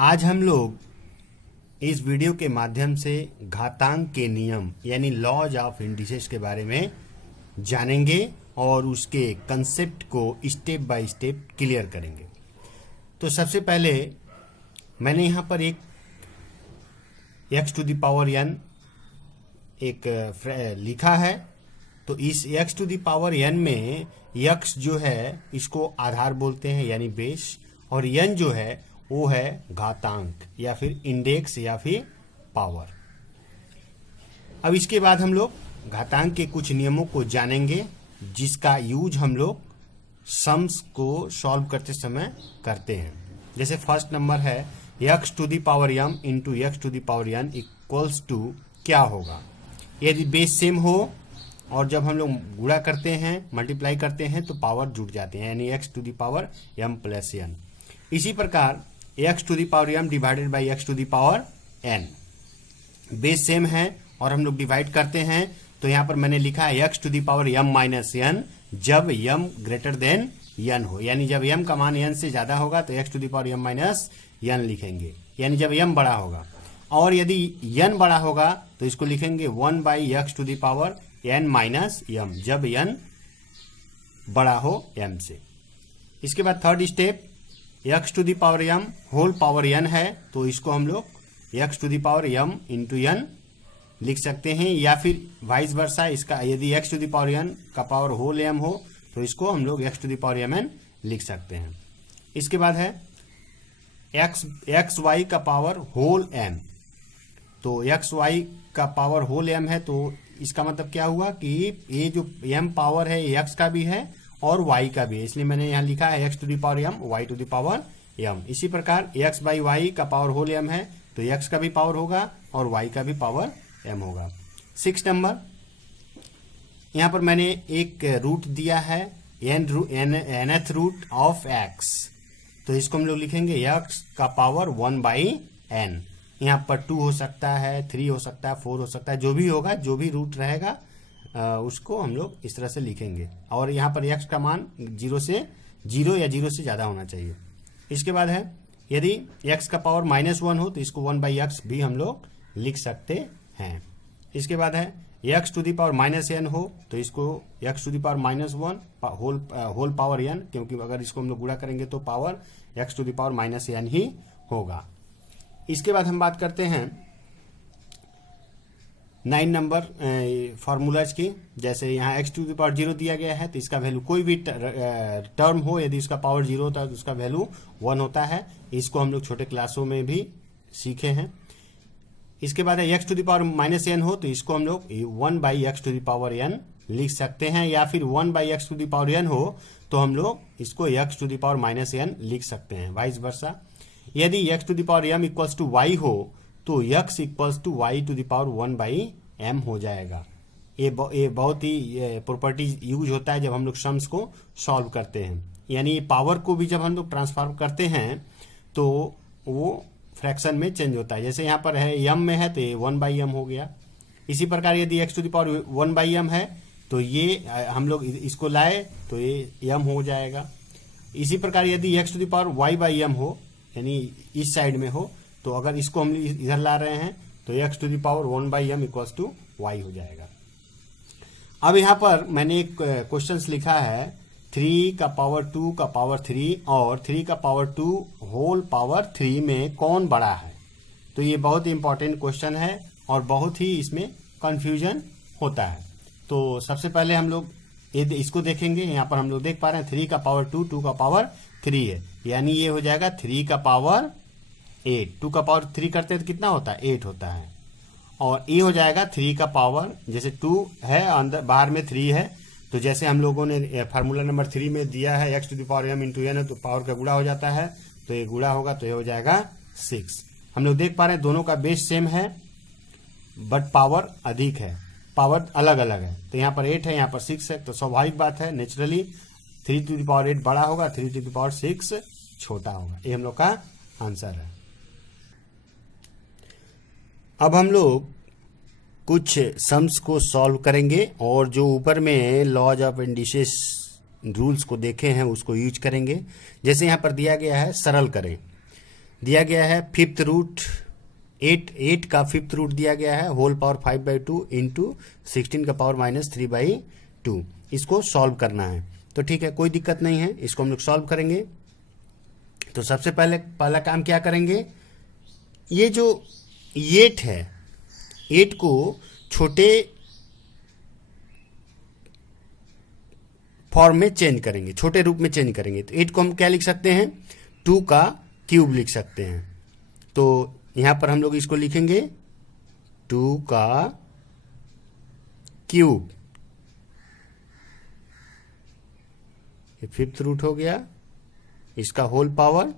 आज हम लोग इस वीडियो के माध्यम से घातांक के नियम यानी लॉज ऑफ इंडिसेस के बारे में जानेंगे और उसके कंसेप्ट को स्टेप बाय स्टेप क्लियर करेंगे। तो सबसे पहले मैंने यहाँ पर एक x to the power n एक लिखा है। तो इस x to the power n में x जो है इसको आधार बोलते हैं यानी बेस, और n जो है वो है घातांक या फिर इंडेक्स या फिर पावर। अब इसके बाद हम लोग घातांक के कुछ नियमों को जानेंगे जिसका यूज हम लोग सम्स को सॉल्व करते समय करते हैं। जैसे फर्स्ट नंबर है x to the power m into x to the power n equals to क्या होगा। यदि बेस सेम हो और जब हम लोग गुणा करते हैं मल्टीप्लाई करते हैं तो पावर जुड़ जाते हैं यानी x to the power m plus n। इसी प्रकार x to the power m divided by x to the power n base same है और हम लोग डिवाइड करते हैं तो यहाँ पर मैंने लिखा है x to the power m minus n जब m ग्रेटर देन n हो, यानी जब m का मान n से ज्यादा होगा तो x to the power m minus n लिखेंगे यानी जब m बड़ा होगा, और यदि n बड़ा होगा तो इसको लिखेंगे 1 by x to the power n minus m जब n बड़ा हो m से। इसके बाद third step x to the power m whole power n है तो इसको हम लोग x to the power m into n लिख सकते हैं, या फिर वाइस वर्सा इसका यदि x to the power n का पावर होल m हो तो इसको हम लोग x to the power mn लिख सकते हैं। इसके बाद है x y का पावर होल m, तो x y का पावर होल m है तो इसका मतलब क्या हुआ कि ये जो m पावर है ये x का भी है और y का भी है, इसलिए मैंने यहाँ लिखा है x to the power m y to the power m। इसी प्रकार x बाई y का पावर होल m है तो x का भी पावर होगा और y का भी पावर m होगा। 6 नंबर यहाँ पर मैंने एक रूट दिया है nth रूट ऑफ x, तो इसको हम लोग लिखेंगे x का पावर 1 बाई n। यहाँ पर 2 हो सकता है, 3 हो सकता है, 4 हो सकता है, जो भी होगा जो भी रूट रहेगा उसको हम लोग इस तरह से लिखेंगे, और यहाँ पर x का मान 0 या 0 से ज़्यादा होना चाहिए। इसके बाद है यदि x का पावर -1 हो तो इसको 1 बाई x भी हम लोग लिख सकते हैं। इसके बाद है x to the power -n हो तो इसको x to the power -1 whole power n, क्योंकि अगर इसको हम लोग गुणा करेंगे तो power x to the power -n ही होगा। इसके बाद हम बात करते हैं 9 नंबर फार्मूलाज की। जैसे यहाँ x टू द पावर 0 दिया गया है तो इसका वैल्यू कोई भी टर्म हो यदि उसका पावर 0 होता है तो उसका वैल्यू 1 होता है। इसको हम लोग छोटे क्लासों में भी सीखे हैं। इसके बाद x to the power -n हो तो इसको हम लोग 1 by x to the power n लिख सकते हैं, या फिर 1 by x to the power n हो तो हम लोग इसको x to the power -n लिख सकते हैं, वाइस वर्सा। यदि x to the power m equals to y हो तो x equals to y to the power 1 by m हो जाएगा। ये बहुत ही प्रॉपर्टी यूज होता है जब हम लोग सम्स को सॉल्व करते हैं, यानी पावर को भी जब हम लोग ट्रांसफॉर्म करते हैं तो वो फ्रैक्शन में चेंज होता है। जैसे यहाँ पर है m में है तो ये 1 बाई m हो गया। इसी प्रकार यदि x to the power 1 by m है तो ये हम लोग इसको लाए तो ये m हो जाएगा। इसी प्रकार यदि x to the power y by m हो यानी इस साइड में हो तो अगर इसको हम इधर ला रहे हैं तो x to the power 1 by m equals to y हो जाएगा। अब यहाँ पर मैंने एक क्वेश्चन लिखा है 3 का पावर 2 का पावर 3 और 3 का पावर 2 होल पावर 3 में कौन बड़ा है। तो ये बहुत ही इंपॉर्टेंट क्वेश्चन है और बहुत ही इसमें कंफ्यूजन होता है। तो सबसे पहले हम लोग इसको देखेंगे। यहाँ पर हम लोग देख पा रहे हैं 3 का पावर 2 का पावर 3 है, यानी ये हो जाएगा 3 का पावर 8। 2 का पावर 3 करते हैं तो कितना होता है 8 होता है, और ये हो जाएगा 3 का पावर, जैसे 2 है अंदर बाहर में 3 है तो जैसे हम लोगों ने फार्मूला नंबर 3 में दिया है x to the power m into n है तो पावर का गुणा हो जाता है, तो ये गुणा होगा तो ये हो जाएगा 6। हम लोग देख पा रहे हैं दोनों का बेस सेम है बट पावर अधिक है, पावर अलग अलग है। तो यहाँ पर 8 है, यहाँ पर 6 है, तो स्वाभाविक बात है नेचुरली 3 टू द पावर 8 बड़ा होगा, 3 टू द पावर 6 छोटा होगा। ये हम लोग का आंसर है। अब हम लोग कुछ सम्स को सॉल्व करेंगे और जो ऊपर में लॉज ऑफ इंडिसेस रूल्स को देखे हैं उसको यूज करेंगे। जैसे यहाँ पर दिया गया है सरल करें, दिया गया है फिफ्थ रूट 8 का फिफ्थ रूट दिया गया है होल पावर 5/2 इंटू 16 का पावर -3/2। इसको सॉल्व करना है। तो ठीक है, कोई दिक्कत नहीं है, इसको हम लोग सॉल्व करेंगे। तो सबसे पहला काम क्या करेंगे, ये जो 8 है, 8 को छोटे फॉर्म में चेंज करेंगे, छोटे रूप में चेंज करेंगे। तो 8 को हम क्या लिख सकते हैं, 2 का क्यूब लिख सकते हैं। तो यहां पर हम लोग इसको लिखेंगे 2 का क्यूब, ये फिफ्थ रूट हो गया, इसका होल पावर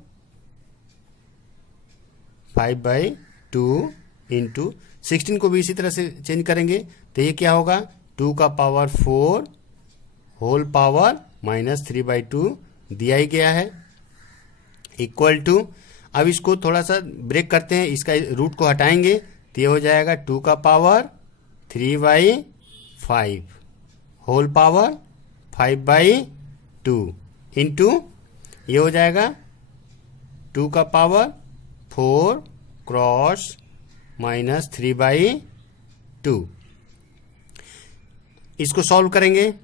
5/2 इंटू 16 को भी इसी तरह से चेंज करेंगे। तो ये क्या होगा, 2 का पावर 4 होल पावर -3/2 दिया ही गया है, इक्वल टू, अब इसको थोड़ा सा ब्रेक करते हैं, इसका रूट को हटाएंगे तो ये हो जाएगा 2 का पावर 3/5 होल पावर 5/2 इंटू ये हो जाएगा 2 का पावर 4 क्रॉस -3/2। इसको सॉल्व करेंगे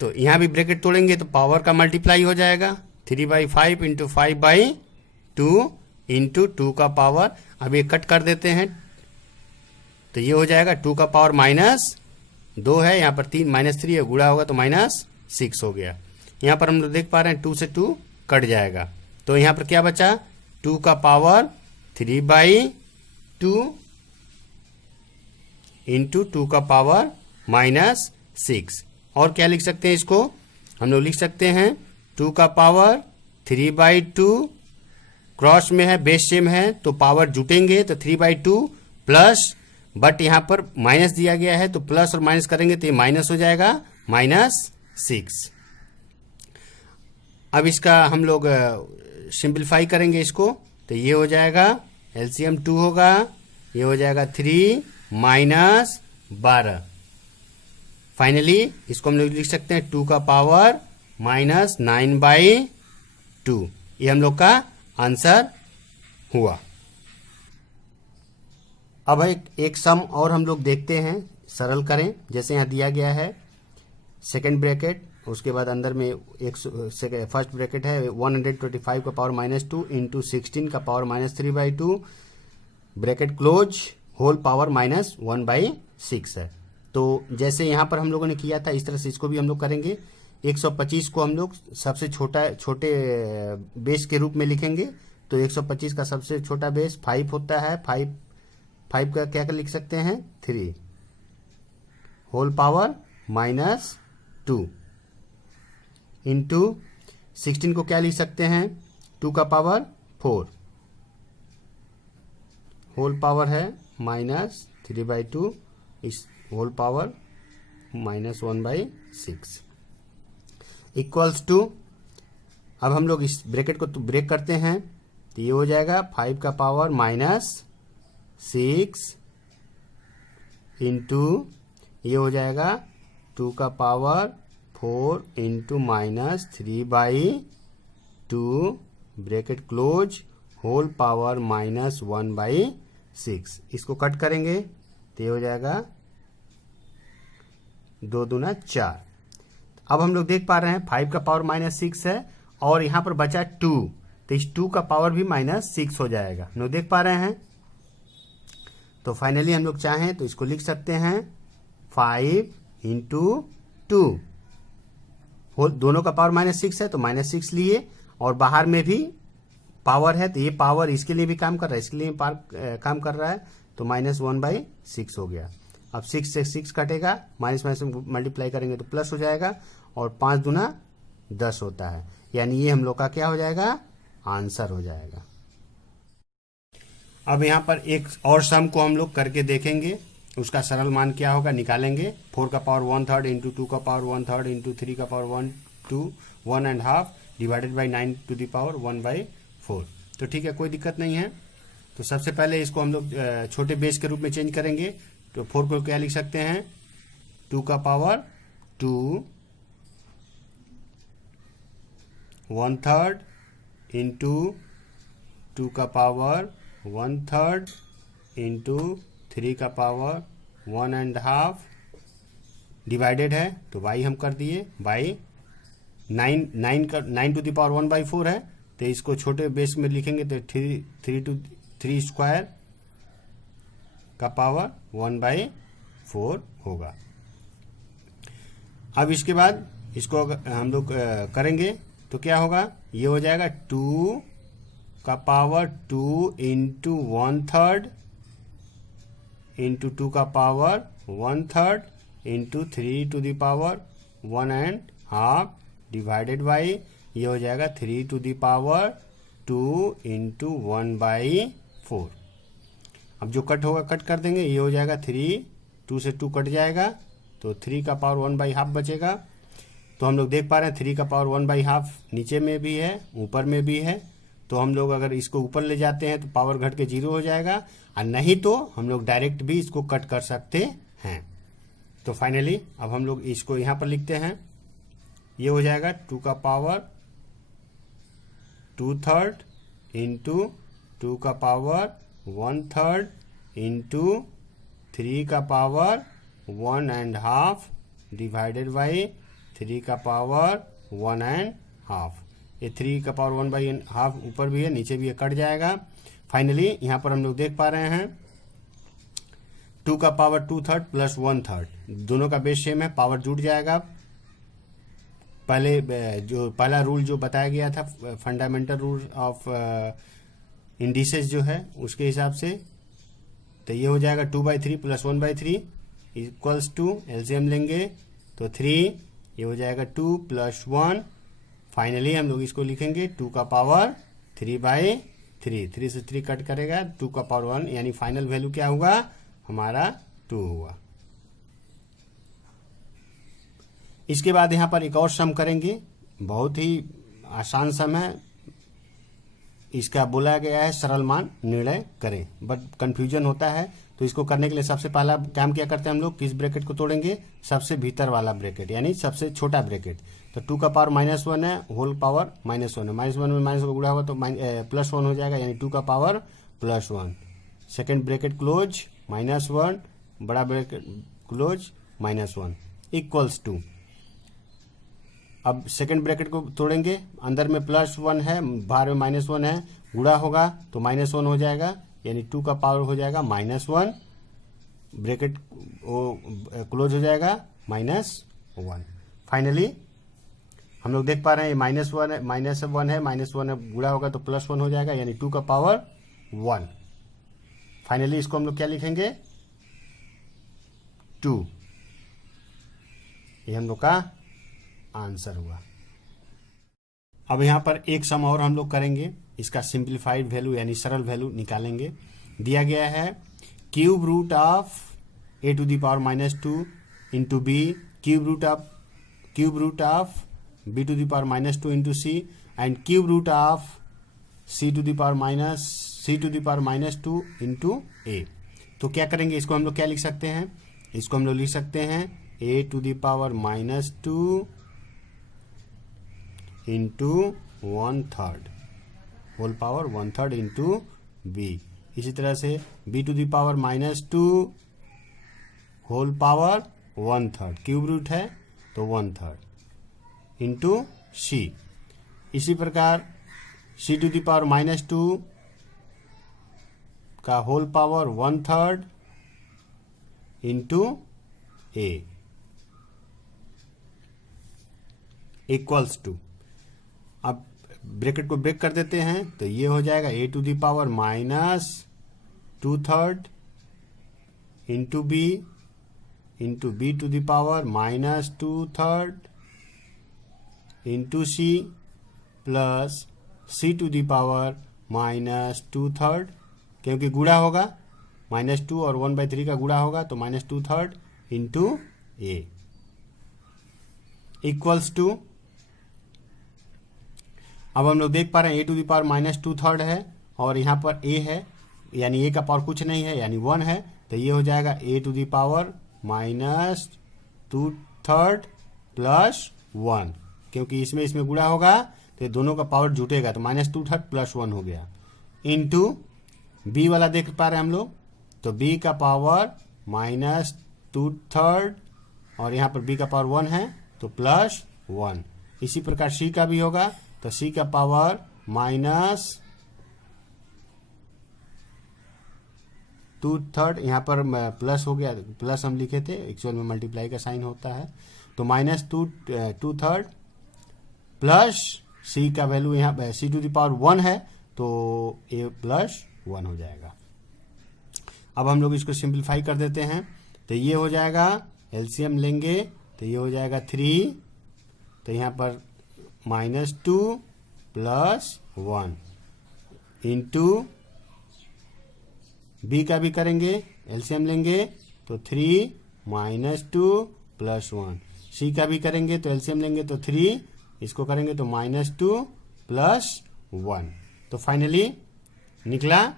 तो यहां भी ब्रैकेट तोड़ेंगे तो पावर का मल्टीप्लाई हो जाएगा, 3/5 इंटू 5/2 इंटू 2 का पावर, अब ये कट कर देते हैं तो ये हो जाएगा 2 का पावर -2 है, यहाँ पर -3 है, गुणा होगा तो -6 हो गया। यहाँ पर हम लोग देख पा रहे हैं 2 से 2 कट जाएगा, तो यहाँ पर क्या बचा, 2 का पावर 3/2 इंटू 2 का पावर -6। और क्या लिख सकते हैं, इसको हम लोग लिख सकते हैं 2 का पावर 3/2, क्रॉस में है, बेस सेम है तो पावर जुटेंगे तो 3/2 प्लस, बट यहां पर माइनस दिया गया है तो प्लस और माइनस करेंगे तो ये माइनस हो जाएगा -6। अब इसका हम लोग सिंपलीफाई करेंगे इसको, तो ये हो जाएगा एलसीएम 2 होगा, ये हो जाएगा 3 - 12। फाइनली इसको हम लोग लिख सकते हैं 2 का पावर -9/2। ये हम लोग का आंसर हुआ। अब एक सम और हम लोग देखते हैं, सरल करें। जैसे यहाँ दिया गया है सेकेंड ब्रैकेट, उसके बाद अंदर में फर्स्ट ब्रैकेट है 125 का पावर -2 इंटू 16 का power -3/2 bracket close, whole power -1/6 है। तो जैसे यहाँ पर हम लोगों ने किया था इस तरह से इसको भी हम लोग करेंगे। 125 को हम लोग सबसे छोटे बेस के रूप में लिखेंगे। तो 125 का सबसे छोटा बेस 5 होता है, 5 का क्या कर लिख सकते हैं 3 होल पावर -2 इंटू 16 को क्या लिख सकते हैं 2 का पावर 4 होल पावर है -3/2, इस होल पावर -1/6 इक्वल्स टू, अब हम लोग इस ब्रैकेट को तो ब्रेक करते हैं तो ये हो जाएगा 5 का पावर -6 इंटू ये हो जाएगा 2 का power 4 into -3/2 bracket close, whole power -1/6। इसको कट करेंगे तो ये हो जाएगा 2 दूना 4। अब हम लोग देख पा रहे हैं 5 का पावर -6 है और यहां पर बचा 2, तो इस 2 का पावर भी -6 हो जाएगा। हम लोग देख पा रहे हैं। तो फाइनली हम लोग चाहें तो इसको लिख सकते हैं 5 इंटू 2, दोनों का पावर -6 है तो -6 लिए, और बाहर में भी पावर है तो ये पावर इसके लिए भी काम कर रहा है, इसके लिए काम कर रहा है, तो -1/6 हो गया। अब 6 से 6 कटेगा, माइनस मल्टीप्लाई करेंगे तो प्लस हो जाएगा, और 5 दूना 10 होता है, यानी ये हम लोग का क्या हो जाएगा, आंसर हो जाएगा। अब यहाँ पर एक और सम को हम लोग करके देखेंगे, उसका सरल मान क्या होगा निकालेंगे। 4 का पावर 1/3 इंटू 2 का पावर 1/3 इंटू 3 का power 1/2 divided by 9 to the power 1/4। तो ठीक है, कोई दिक्कत नहीं है। तो सबसे पहले इसको हम लोग छोटे बेस के रूप में चेंज करेंगे। तो 4 को क्या लिख सकते हैं 2 का पावर 2 1/3 इंटू 2 का पावर 1/3 इंटू 3 का पावर 1.5 डिवाइडेड है, तो y हम कर दिए बाई 9 टू द पावर 1/4 है, तो इसको छोटे बेस में लिखेंगे तो 3 स्क्वायर का पावर 1/4 होगा। अब इसके बाद इसको हम लोग करेंगे तो क्या होगा, ये हो जाएगा 2 का पावर 2 इंटू 1/3 इंटू 2 का power 1/3 into 3 to the power 1.5 divided by, ये हो जाएगा 3 टू द पावर 2 इंटू 1/4। अब जो कट होगा कट कर देंगे, ये हो जाएगा 3, 2 से 2 कट जाएगा, तो 3 का पावर 1/2 बचेगा। तो हम लोग देख पा रहे हैं 3 का पावर 1/2 नीचे में भी है ऊपर में भी है, तो हम लोग अगर इसको ऊपर ले जाते हैं तो पावर घट के 0 हो जाएगा, और नहीं तो हम लोग डायरेक्ट भी इसको कट कर सकते हैं। तो फाइनली अब हम लोग इसको यहाँ पर लिखते हैं, ये हो जाएगा 2 का पावर 2/3 इंटू 2 का पावर 1/3 इंटू 3 का पावर 1.5 डिवाइडेड बाई 3 का पावर 1.5। ये 3 का पावर 1/2 ऊपर भी है नीचे भी है, कट जाएगा। फाइनली यहाँ पर हम लोग देख पा रहे हैं 2 का पावर 2/3 प्लस 1/3 दोनों का बेस सेम है, पावर जुड़ जाएगा। पहले जो पहला रूल जो बताया गया था फंडामेंटल रूल ऑफ इंडिसेस जो है उसके हिसाब से, तो ये हो जाएगा 2/3 प्लस 1/3 इक्वल्स टू, एलसीएम लेंगे तो 3, ये हो जाएगा 2 प्लस 1। फाइनली हम लोग इसको लिखेंगे 2 का पावर 3/3, 3 से 3 कट करेगा, 2 का पावर 1, यानी फाइनल वैल्यू क्या होगा हमारा 2 हुआ। इसके बाद यहाँ पर एक और सम करेंगे, बहुत ही आसान सम है, इसका बोला गया है सरल मान निर्णय करें, बट कंफ्यूजन होता है। तो इसको करने के लिए सबसे पहला काम क्या करते हैं हम लोग, किस ब्रैकेट को तोड़ेंगे, सबसे भीतर वाला ब्रैकेट यानी सबसे छोटा ब्रैकेट। तो 2 का पावर -1 है, होल पावर -1 है, -1 में माइनस को गुणा होगा तो +1 हो जाएगा, यानी 2 का पावर +1। सेकेंड ब्रैकेट क्लोज -1, बड़ा ब्रैकेट क्लोज -1 इक्वल्स टू, अब सेकंड ब्रैकेट को तोड़ेंगे, अंदर में +1 है बाहर में -1 है, गुणा होगा तो -1 हो जाएगा, यानी 2 का पावर हो जाएगा -1, ब्रैकेट क्लोज हो जाएगा -1। फाइनली हम लोग देख पा रहे हैं -1 है, -1 है, गुणा होगा तो +1 हो जाएगा, यानी 2 का पावर 1। फाइनली इसको हम लोग क्या लिखेंगे 2, ये हम लोग का आंसर हुआ। अब यहाँ पर एक सम और हम लोग करेंगे, इसका सिंप्लीफाइड वैल्यू यानी सरल वैल्यू निकालेंगे। दिया गया है cube root of a to the power -2 into B, cube root of b to the power -2 into C, and cube root of c to the power -2 into a। तो क्या करेंगे, इसको हम लोग क्या लिख सकते हैं, इसको हम लोग लिख सकते हैं a to the power -2 into 1/3 whole power 1/3 into b. इसी तरह से b to the power -2 whole power 1/3, cube root है तो 1/3 इंटू सी। इसी प्रकार c टू द पावर -2 का whole power 1/3 into a equals to, अब ब्रैकेट को ब्रेक कर देते हैं तो ये हो जाएगा a to the power -2/3 into b to the power -2/3 into c plus c to the power -2/3, क्योंकि गुणा होगा -2 और 1/3 का गुणा होगा तो -2/3 इंटू a इक्वल्स टू, अब हम लोग देख पा रहे हैं a टू द पावर -2/3 है और यहाँ पर a है, यानी a का पावर कुछ नहीं है यानी 1 है, तो ये हो जाएगा a to the power -2/3 plus 1, क्योंकि इसमें गुणा होगा तो ये दोनों का पावर जुटेगा तो -2/3 प्लस 1 हो गया, इंटू बी वाला देख पा रहे हैं हम लोग, तो बी का पावर -2/3 और यहाँ पर बी का पावर 1 है तो +1। इसी प्रकार सी का भी होगा, तो सी का पावर -2/3, यहाँ पर प्लस हो गया, प्लस हम लिखे थे, एक्चुअल में मल्टीप्लाई का साइन होता है, तो -2/3 प्लस सी का वैल्यू यहाँ सी टू द पावर 1 है तो ए +1 हो जाएगा। अब हम लोग इसको सिंप्लीफाई कर देते हैं, तो ये हो जाएगा, एलसीएम लेंगे तो ये हो जाएगा 3, तो यहाँ पर -2 + 1 इंटू बी का भी करेंगे, एलसीएम लेंगे तो 3 -2 + 1, सी का भी करेंगे तो एलसीएम लेंगे तो 3, इसको करेंगे तो -2 + 1, तो फाइनली निकला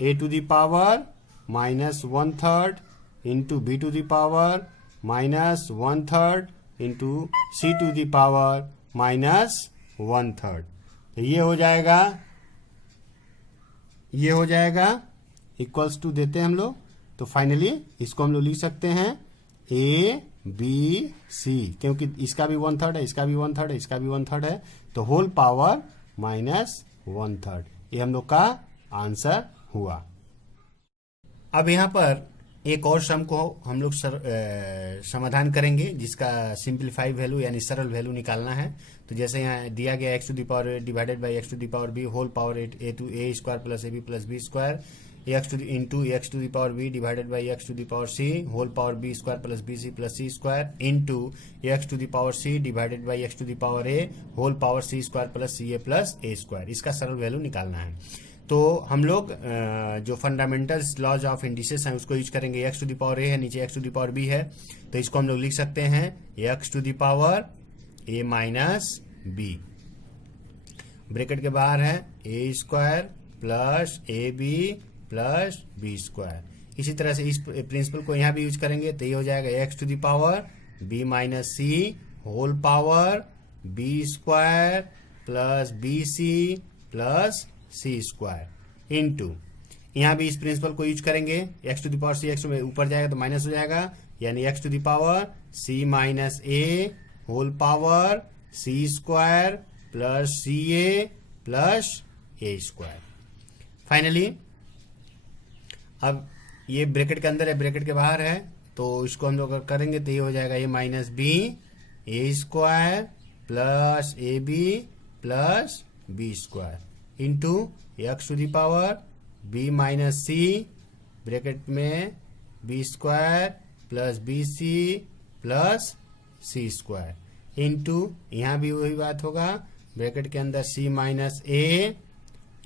a to the power -1/3 into b to the power -1/3 into c to the power -1/3, तो ये हो जाएगा इक्वल्स टू देते हैं हम लोग, तो फाइनली इसको हम लोग लिख सकते हैं ए बी सी, क्योंकि इसका भी 1/3 है, इसका भी 1/3 है, इसका भी 1/3 है, तो होल पावर -1/3, ये हम लोग का आंसर हुआ। अब यहाँ पर एक और सम को हम लोग समाधान करेंगे, जिसका सिंप्लीफाई वैल्यू यानी सरल वैल्यू निकालना है। तो जैसे यहाँ दिया गया x to the power a divided by x to the power b whole power a to a square plus ab plus b square x to the power b divided by x to the power c whole power b square plus bc plus c square into x to the power c divided by x to the power a whole power c square plus ca plus a square, इसका सरल value निकालना है। तो हम लोग जो fundamentals laws of indices हैं उसको यूज करेंगे। x to the power a है, नीचे x to the power b है, तो इसको हम लोग लिख सकते हैं x to the power a minus b, bracket के बाहर है a square plus a b plus b square. इसी तरह से इस प्रिंसिपल को यहाँ भी यूज करेंगे, तो ये हो जाएगा x to the power b minus c whole power b square plus b c plus c square into, यहाँ भी इस प्रिंसिपल को यूज करेंगे, x to the power c x में ऊपर जाएगा तो माइनस हो जाएगा, यानी x to the power c minus a whole power c square plus c a plus a square. Finally अब ये ब्रैकेट के अंदर है, ब्रैकेट के बाहर है, तो इसको हम लोग करेंगे तो ये हो जाएगा a minus b a square plus a b plus b square into x to the power b minus c bracket में b square plus b c plus c square into, यहाँ भी वही बात होगा, ब्रैकेट के अंदर c माइनस ए,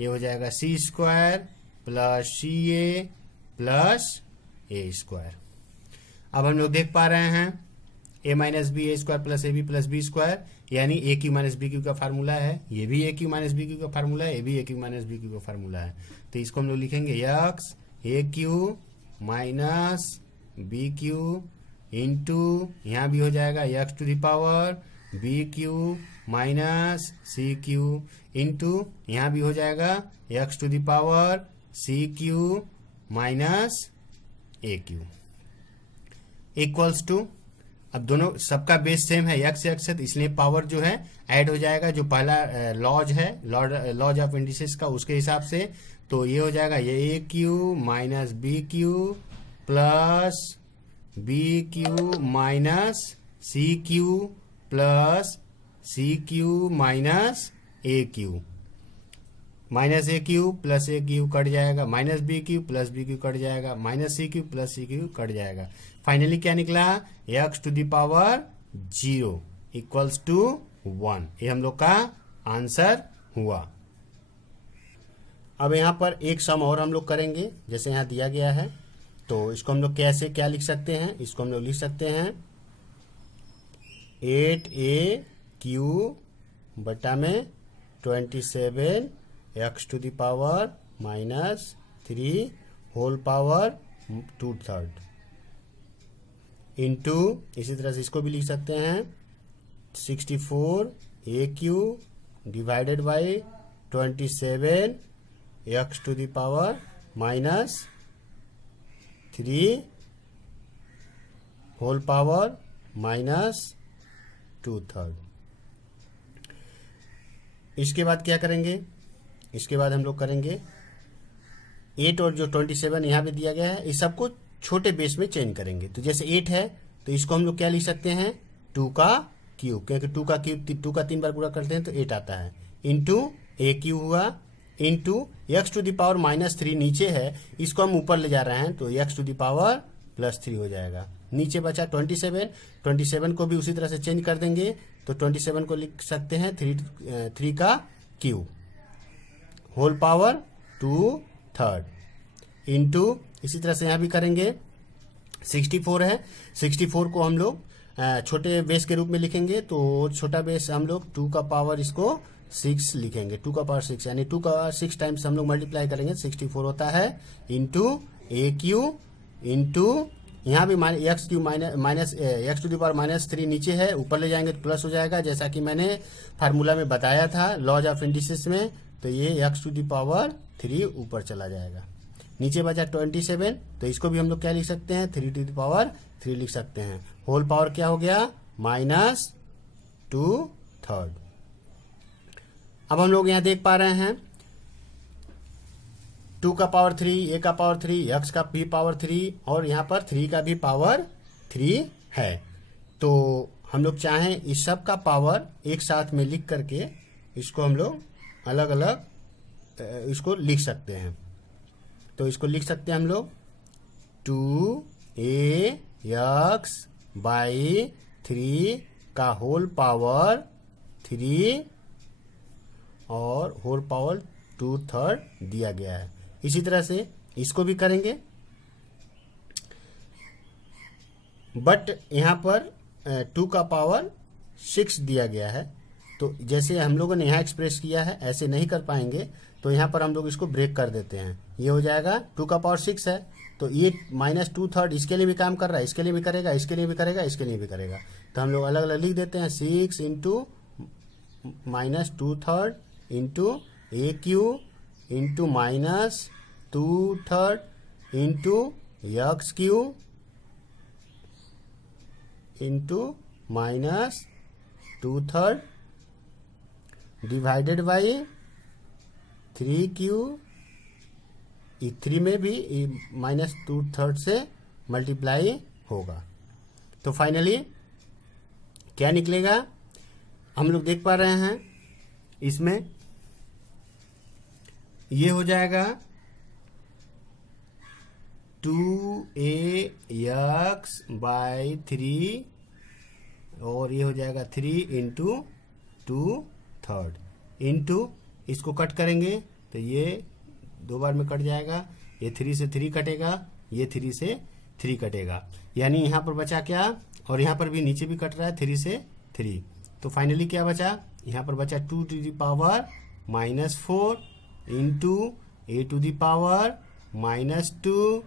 ये हो जाएगा c square plus c a plus a square. अब हम लोग देख पा रहे हैं a minus b a square plus a b plus b square, यानी a cube minus b cube का फार्मूला है, ये भी a cube minus b cube का फार्मूला है, ये भी a cube minus b cube का फार्मूला है, तो इसको हम लोग लिखेंगे x a cube minus b cube into, यहाँ भी हो जाएगा x to the power b cube minus c cube into, यहाँ भी हो जाएगा x to the power c cube minus a cube equals to, अब दोनों सबका बेस सेम है, x से x है, तो इसलिए पावर जो है ऐड हो जाएगा, जो पहला लॉज है लॉज ऑफ इंडिसेस का उसके हिसाब से, तो ये हो जाएगा ये a cube minus b cube plus b cube minus c cube plus c cube minus a cube, minus a cube plus a cube cut जाएगा, minus b cube plus b cube cut जाएगा, minus c cube plus c cube cut जाएगा। Finally क्या निकला, x to the power 0 equals to 1, ये हम लोग का answer हुआ। अब यहाँ पर एक सम और हम लोग करेंगे, जैसे यहाँ दिया गया है, तो इसको हम लोग कैसे क्या लिख सकते हैं, इसको हम लोग लिख सकते हैं 8a³ बटा में 27 x to the power -3 whole power 2/3 into, इसी तरह से इसको भी लिख सकते हैं 64 a³ divided by 27 x to the power -3 whole power -2/3। इसके बाद क्या करेंगे, इसके बाद हम लोग करेंगे 8 और जो 27 यहाँ पे दिया गया है, इस सबको छोटे बेस में चेंज करेंगे। तो जैसे 8 है तो इसको हम लोग क्या लिख सकते हैं, 2 का क्यूब, क्योंकि 2 का क्यूब 2 का 3 बार पूरा करते हैं तो 8 आता है, इंटू ए क्यू हुआ, into x to the power -3 नीचे है, इसको हम ऊपर ले जा रहे हैं तो एक्स टू द पावर +3 हो जाएगा। नीचे बचा 27 को भी उसी तरह से चेंज कर देंगे तो 27 को लिख सकते हैं 3 का क्यूब होल पावर 2/3 इंटू, इसी तरह से यहाँ भी करेंगे 64 है, 64 को हम लोग छोटे बेस के रूप में लिखेंगे तो छोटा बेस हम लोग 2 का पावर इसको 6 लिखेंगे, 2 का पावर 6 यानी 2 का 6 टाइम्स हम लोग मल्टीप्लाई करेंगे, 64 होता है, इंटू ए क्यू, इंटू यहाँ भी x cube minus x to the power -3 नीचे है, ऊपर ले जाएंगे तो प्लस हो जाएगा, जैसा कि मैंने फार्मूला में बताया था लॉज ऑफ इंडिसेस में। तो ये एक्स टू द पावर 3 ऊपर चला जाएगा। नीचे बचा 27 तो इसको भी हम लोग क्या लिख सकते हैं, 3 टू द पावर 3 लिख सकते हैं। होल पावर क्या हो गया, -2/3। अब हम लोग यहाँ देख पा रहे हैं 2 का पावर 3, ए का पावर 3, एक्स का भी पावर 3 और यहाँ पर 3 का भी पावर 3 है। तो हम लोग चाहें इस सब का पावर एक साथ में लिख करके इसको हम लोग अलग अलग इसको लिख सकते हैं। तो इसको लिख सकते हैं हम लोग 2ax/3 का होल पावर 3 और होल पावर 2/3 दिया गया है। इसी तरह से इसको भी करेंगे, बट यहाँ पर 2 का पावर 6 दिया गया है। तो जैसे हम लोगों ने यहाँ एक्सप्रेस किया है ऐसे नहीं कर पाएंगे, तो यहाँ पर हम लोग इसको ब्रेक कर देते हैं। ये हो जाएगा 2 का पावर 6 है तो ये -2/3 इसके लिए भी काम कर रहा है, इसके लिए भी करेगा, इसके लिए भी करेगा, इसके लिए भी करेगा। तो हम लोग अलग अलग लिख देते हैं 6 into -2/3 into a Q into -2/3 into x Q into -2/3 divided by 3q, 3 में भी -2/3 से मल्टीप्लाई होगा। तो फाइनली क्या निकलेगा, हम लोग देख पा रहे हैं इसमें ये हो जाएगा 2ax/3 और ये हो जाएगा 3 इंटू 2/3 इंटू, इसको कट करेंगे तो ये 2 बार में कट जाएगा, ये 3 से 3 कटेगा, ये 3 से 3 कटेगा, यानी यहाँ पर बचा क्या, और यहाँ पर भी नीचे भी कट रहा है 3 से 3। तो फाइनली क्या बचा, यहाँ पर बचा 2 to the power -4 into A to the power -2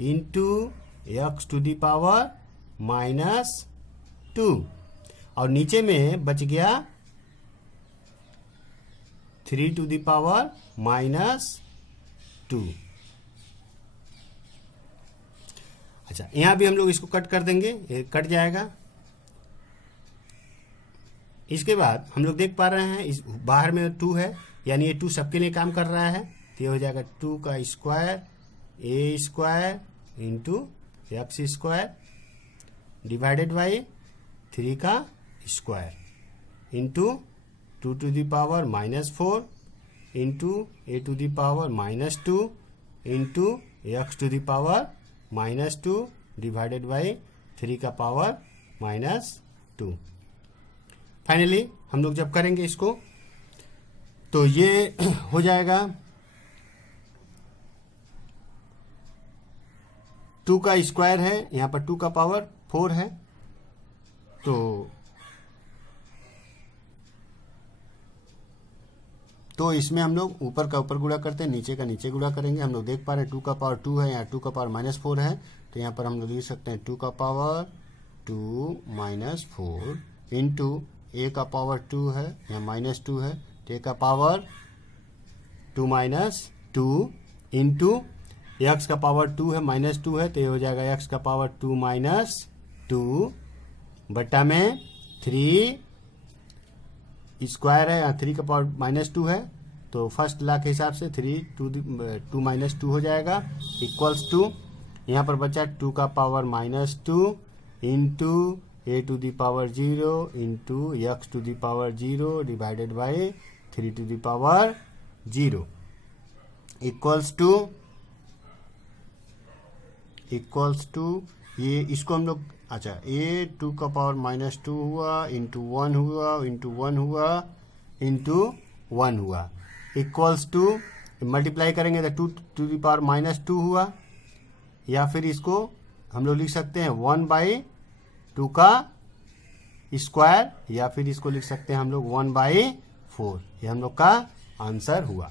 into x to the power -2 और नीचे में बच गया 3 टू द पावर -2। अच्छा, यहां भी हम लोग इसको कट कर देंगे, ये कट जाएगा। इसके बाद हम लोग देख पा रहे हैं इस बाहर में 2 है, यानी ये 2 सबके लिए काम कर रहा है, तो ये हो जाएगा 2 का square A square into X square divided by 3 का square into 2 to the power -4 into A to the power -2 into x to the power -2 divided by 3 का पावर -2। फाइनली हम लोग जब करेंगे इसको तो ये हो जाएगा 2 का स्क्वायर है, यहाँ पर 2 का पावर 4 है, तो इसमें हम लोग ऊपर का ऊपर गुणा करते हैं, नीचे का नीचे गुणा करेंगे। हम लोग देख पा रहे हैं 2 का पावर 2 है, यहाँ 2 का पावर -4 है, तो यहाँ पर हम लोग लिख सकते हैं 2 का पावर 2 -4 इंटू ए का पावर 2 है, यहाँ -2 है, तो ए का पावर 2 2 इंटू एक्स का पावर 2 है -2 है, तो ये हो जाएगा एक्स का पावर 2 माइनस 2 बटा में 3 स्क्वायर है, यहाँ 3 का पावर -2 है, तो फर्स्ट लॉ के हिसाब से 3 2 माइनस 2 हो जाएगा इक्वल्स टू यहाँ पर बचा 2 का power -2 into a to the power 0 into x to the power 0 divided by 3 to the power 0 equals to ये इसको हम लोग अच्छा a 2 का पावर -2 हुआ इंटू 1 हुआ इंटू 1 हुआ इंटू 1 हुआ इक्वल्स टू मल्टीप्लाई करेंगे तो 2 टू दी पावर -2 हुआ, या फिर इसको हम लोग लिख सकते हैं 1/2 का स्क्वायर, या फिर इसको लिख सकते हैं हम लोग 1/4। ये हम लोग का आंसर हुआ।